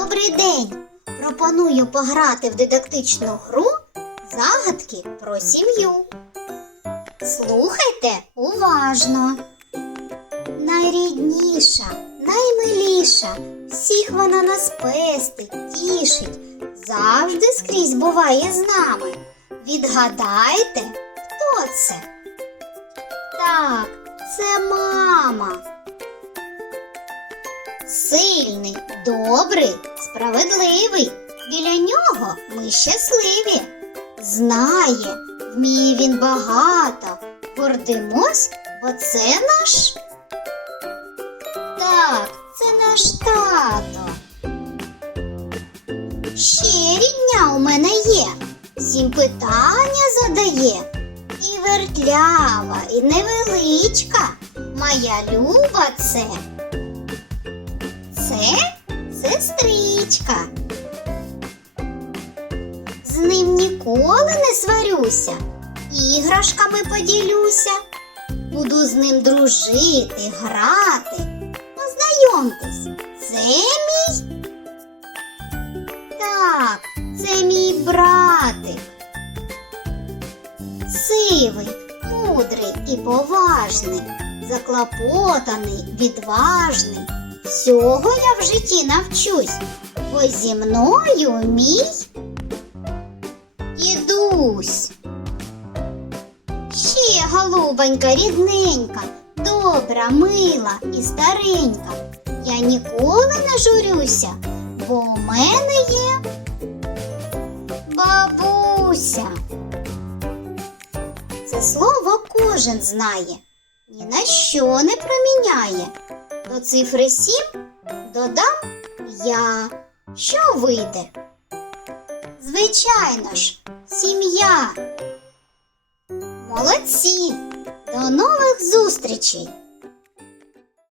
Добрий день! Пропоную пограти в дидактичну гру загадки про сім'ю. Слухайте уважно. Найрідніша, наймиліша, всіх вона нас пестить, тішить, завжди скрізь буває з нами. Відгадайте, хто це? Так, це мама. Сильний, добрий, справедливий. Біля нього ми щасливі. Знає, вміє він багато. Гордимось, бо це наш. Так, це наш тато. Ще рідня у мене є. Всім питання задає. І вертлява, і невеличка. Моя люба це. Це сестричка. З ним ніколи не сварюся, іграшками поділюся. Буду з ним дружити, грати. Познайомтесь, це мій. Так, це мій братик. Сивий, мудрий і поважний, заклопотаний, відважний. Всього я в житті навчусь, бо зі мною мій дідусь. Ще голубонька, рідненька, добра, мила і старенька. Я ніколи не журюся, бо у мене є бабуся. Це слово кожен знає, ні на що не проміняє. До цифри 7 додам я. Що вийде? Звичайно ж, сім'я. Молодці! До нових зустрічей!